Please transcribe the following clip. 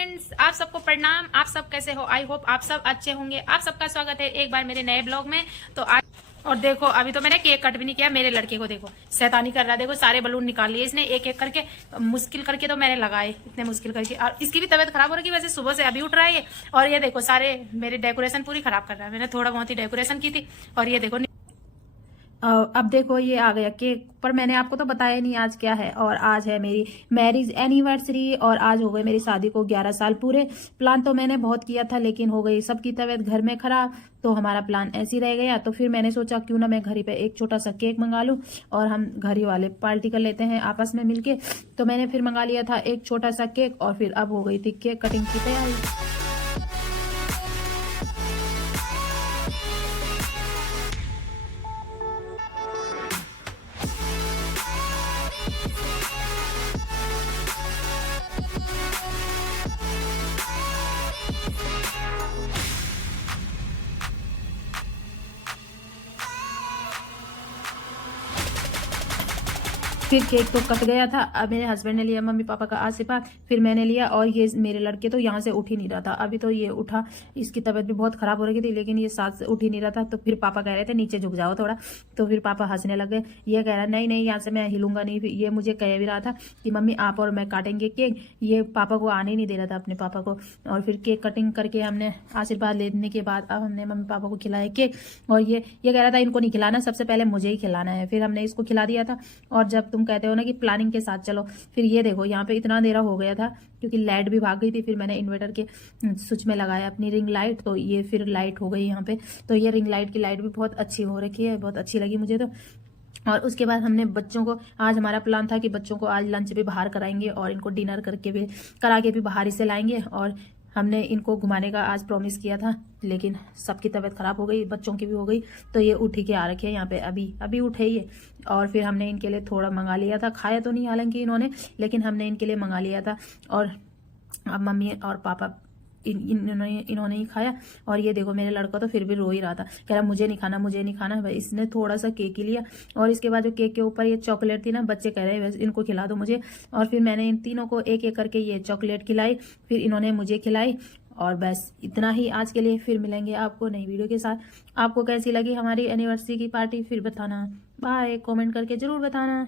Friends, आप सबको प्रणाम। आप सब कैसे हो? आई होप आप सब अच्छे होंगे। आप सबका स्वागत है एक बार मेरे नए ब्लॉग में। तो आज और देखो, अभी तो मैंने केक कट भी नहीं किया। मेरे लड़के को देखो, शैतानी कर रहा है। देखो, सारे बलून निकाल लिए इसने एक एक करके, मुश्किल करके तो मैंने लगाए, इतने मुश्किल करके। और इसकी भी तबीयत खराब हो रही है, वैसे सुबह से अभी उठ रहा है ये। और ये देखो, सारे मेरे डेकोरेशन पूरी खराब कर रहा है। मैंने थोड़ा बहुत ही डेकोरेशन की थी और ये देखो। अब देखो, ये आ गया केक। पर मैंने आपको तो बताया नहीं आज क्या है। और आज है मेरी मैरिज एनिवर्सरी और आज हो गई मेरी शादी को 11 साल पूरे। प्लान तो मैंने बहुत किया था, लेकिन हो गई सबकी तबीयत घर में खराब, तो हमारा प्लान ऐसे ही रह गया। तो फिर मैंने सोचा क्यों ना मैं घर ही पे एक छोटा सा केक मंगा लूं और हम घर ही वाले पार्टी कर लेते हैं आपस में मिलके। तो मैंने फिर मंगा लिया था एक छोटा सा केक और फिर अब हो गई थी केक कटिंग की तैयारी। फिर केक तो कट गया था। अब मेरे हस्बैंड ने लिया मम्मी पापा का आशीर्वाद, फिर मैंने लिया। और ये मेरे लड़के तो यहाँ से उठ ही नहीं रहा था। अभी तो ये उठा, इसकी तबीयत भी बहुत खराब हो रही थी, लेकिन ये साथ से उठ ही नहीं रहा था। तो फिर पापा कह रहे थे नीचे झुक जाओ थोड़ा, तो फिर पापा हंसने लगे। ये कह रहा नहीं नहीं, यहाँ से मैं हिलूंगा नहीं। ये मुझे कह भी रहा था कि मम्मी आप और मैं काटेंगे केक। ये पापा को आने ही नहीं दे रहा था, अपने पापा को। और फिर केक कटिंग करके हमने आशीर्वाद लेने के बाद अब हमने मम्मी पापा को खिलाया केक। और ये कह रहा था इनको नहीं खिलाना, सबसे पहले मुझे ही खिलाना है। फिर हमने इसको खिला दिया था। और जब तुम कहते हो ना कि प्लानिंग के साथ चलो, फिर ये देखो यहाँ पे इतना अंधेरा हो गया था क्योंकि लाइट भी भाग गई थी। फिर मैंने इन्वर्टर के स्विच में लगाया अपनी रिंग लाइट, तो ये फिर लाइट हो गई यहाँ पे। तो ये रिंग लाइट की लाइट भी बहुत अच्छी हो रखी है, बहुत अच्छी लगी मुझे तो। और उसके बाद हमने बच्चों को, आज हमारा प्लान था कि बच्चों को आज लंच भी बाहर कराएंगे और इनको डिनर करके भी करा के भी बाहर ही से लाएंगे। और हमने इनको घुमाने का आज प्रॉमिस किया था, लेकिन सबकी तबीयत खराब हो गई, बच्चों की भी हो गई। तो ये उठ ही के आ रखे हैं यहाँ पे, अभी अभी उठे ये। और फिर हमने इनके लिए थोड़ा मंगा लिया था, खाया तो नहीं हालांकि इन्होंने, लेकिन हमने इनके लिए मंगा लिया था। और अब मम्मी और पापा इन्होंने ही खाया। और ये देखो, मेरे लड़का तो फिर भी रो ही रहा था, कह रहा मुझे नहीं खाना, मुझे नहीं खाना। भाई इसने थोड़ा सा केक ही लिया। और इसके बाद जो केक के ऊपर ये चॉकलेट थी ना, बच्चे कह रहे हैं इनको खिला दो मुझे। और फिर मैंने इन तीनों को एक एक करके ये चॉकलेट खिलाई, फिर इन्होंने मुझे खिलाई। और बस इतना ही आज के लिए। फिर मिलेंगे आपको नई वीडियो के साथ। आपको कैसी लगी हमारी एनिवर्सरी की पार्टी फिर बताना। बाय, कमेंट करके जरूर बताना।